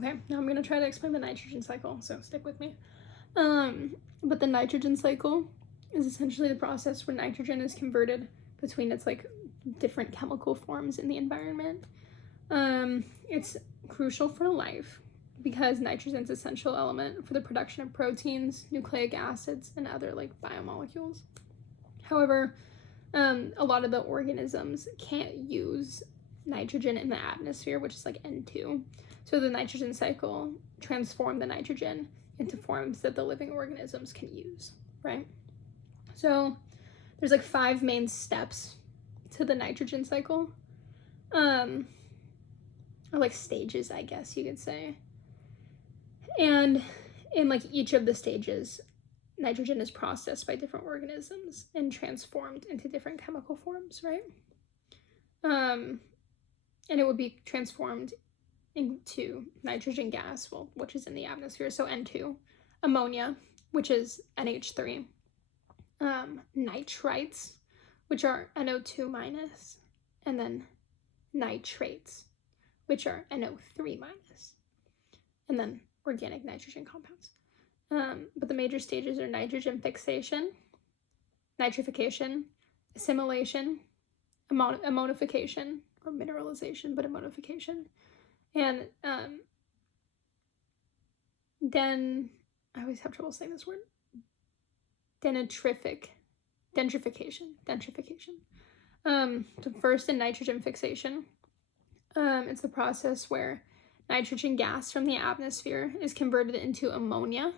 Okay, now I'm gonna try to explain the nitrogen cycle, so stick with me. But the nitrogen cycle is essentially the process where nitrogen is converted between its like different chemical forms in the environment. It's crucial for life because nitrogen is an essential element for the production of proteins, nucleic acids, and other like biomolecules. However, a lot of the organisms can't use nitrogen in the atmosphere, which is like N2. So the nitrogen cycle transformed the nitrogen into forms that the living organisms can use, right? So there's like 5 main steps to the nitrogen cycle, or like stages, I guess you could say. And in like each of the stages, nitrogen is processed by different organisms and transformed into different chemical forms, right? And it would be transformed into nitrogen gas, well, which is in the atmosphere, so N2, ammonia, which is NH3, nitrites, which are NO2 minus, and then nitrates, which are NO3 minus, and then organic nitrogen compounds. But the major stages are nitrogen fixation, nitrification, assimilation, ammonification, or mineralization, but ammonification, and I always have trouble saying this word, denitrification. So first in nitrogen fixation, it's the process where nitrogen gas from the atmosphere is converted into ammonia,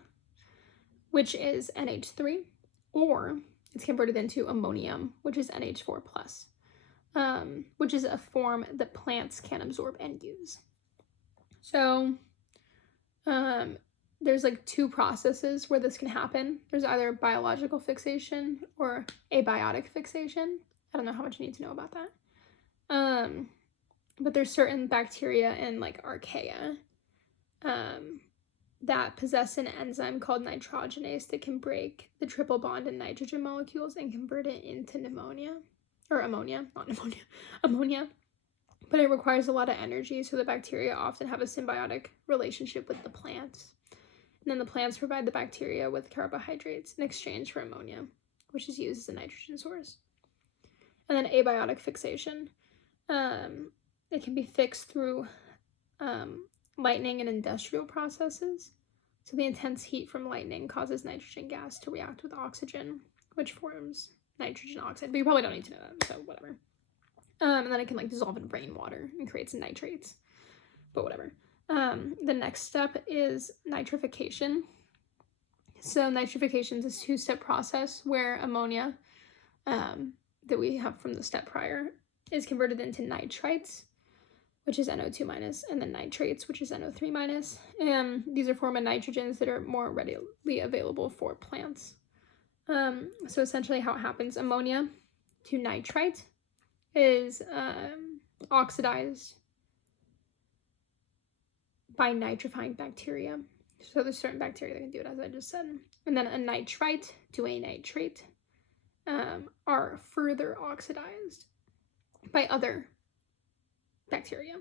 which is NH3, or it's converted into ammonium, which is NH4+, which is a form that plants can absorb and use. So there's like 2 processes where this can happen. There's either biological fixation or abiotic fixation. I don't know how much you need to know about that. But there's certain bacteria and like archaea that possess an enzyme called nitrogenase that can break the triple bond in nitrogen molecules and convert it into ammonia. But it requires a lot of energy, so the bacteria often have a symbiotic relationship with the plants. And then the plants provide the bacteria with carbohydrates in exchange for ammonia, which is used as a nitrogen source. And then abiotic fixation. It can be fixed through lightning and industrial processes. So the intense heat from lightning causes nitrogen gas to react with oxygen, which forms nitrogen oxide. But you probably don't need to know that, so whatever. And then it can like dissolve in rainwater and creates nitrates, but whatever. The next step is nitrification. So nitrification is a 2-step process where ammonia that we have from the step prior is converted into nitrites, which is NO2 minus, and then nitrates, which is NO3 minus. And these are forms of nitrogens that are more readily available for plants. So essentially how it happens, ammonia to nitrite is oxidized by nitrifying bacteria. So there's certain bacteria that can do it, as I just said. And then a nitrite to a nitrate are further oxidized by other bacteria,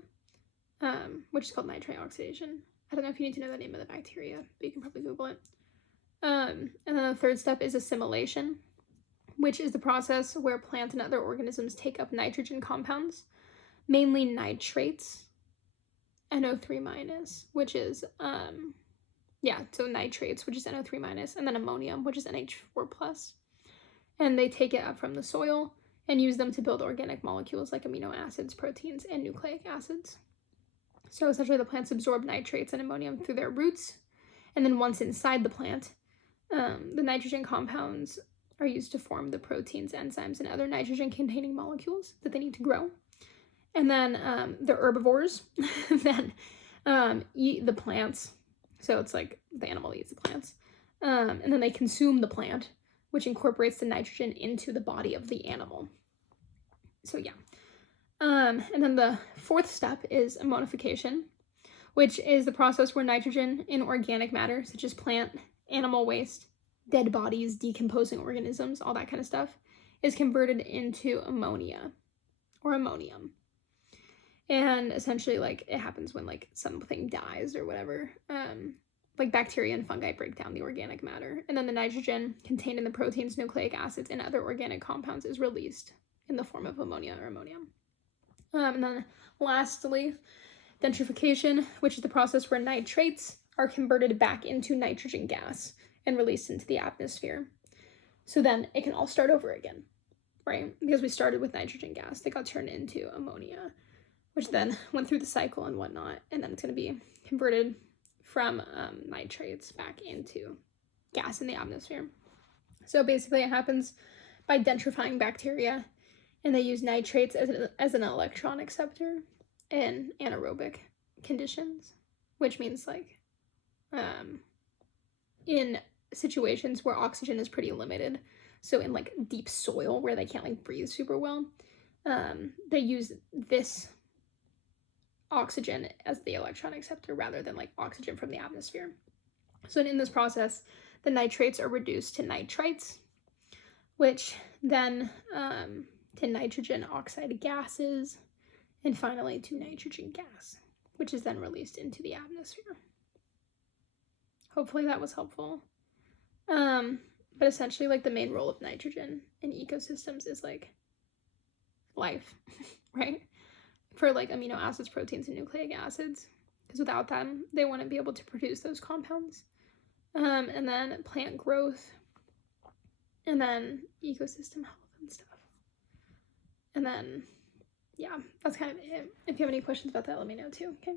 which is called nitrite oxidation. I don't know if you need to know the name of the bacteria, but you can probably Google it. And then the third step is assimilation, which is the process where plants and other organisms take up nitrogen compounds, mainly nitrates, NO3 minus, which is, so nitrates, which is NO3 minus, and then ammonium, which is NH4+. And they take it up from the soil and use them to build organic molecules like amino acids, proteins, and nucleic acids. So essentially the plants absorb nitrates and ammonium through their roots, and then once inside the plant, the nitrogen compounds are used to form the proteins, enzymes, and other nitrogen-containing molecules that they need to grow. And then the herbivores then eat the plants. So it's like the animal eats the plants. And then they consume the plant, which incorporates the nitrogen into the body of the animal. So yeah. And then the 4th step is ammonification, which is the process where nitrogen in organic matter, such as plant, animal waste, dead bodies, decomposing organisms, all that kind of stuff, is converted into ammonia or ammonium. And essentially, like, it happens when, like, something dies or whatever. Like, bacteria and fungi break down the organic matter. And then the nitrogen contained in the proteins, nucleic acids, and other organic compounds is released in the form of ammonia or ammonium. And then lastly, denitrification, which is the process where nitrates are converted back into nitrogen gas and released into the atmosphere. So then it can all start over again, right? Because we started with nitrogen gas that got turned into ammonia, which then went through the cycle and whatnot, and then it's going to be converted from nitrates back into gas in the atmosphere. So basically it happens by denitrifying bacteria, and they use nitrates as an electron acceptor in anaerobic conditions, which means like in situations where oxygen is pretty limited, so in like deep soil where they can't like breathe super well, they use this oxygen as the electron acceptor rather than like oxygen from the atmosphere. So in this process, the nitrates are reduced to nitrites, which then to nitrogen oxide gases, and finally to nitrogen gas, which is then released into the atmosphere. Hopefully that was helpful. But essentially, like, the main role of nitrogen in ecosystems is like life, right? For like amino acids, proteins, and nucleic acids, because without them, they wouldn't be able to produce those compounds. And then plant growth, and then ecosystem health and stuff. And then, yeah, that's kind of it. If you have any questions about that, let me know too, okay?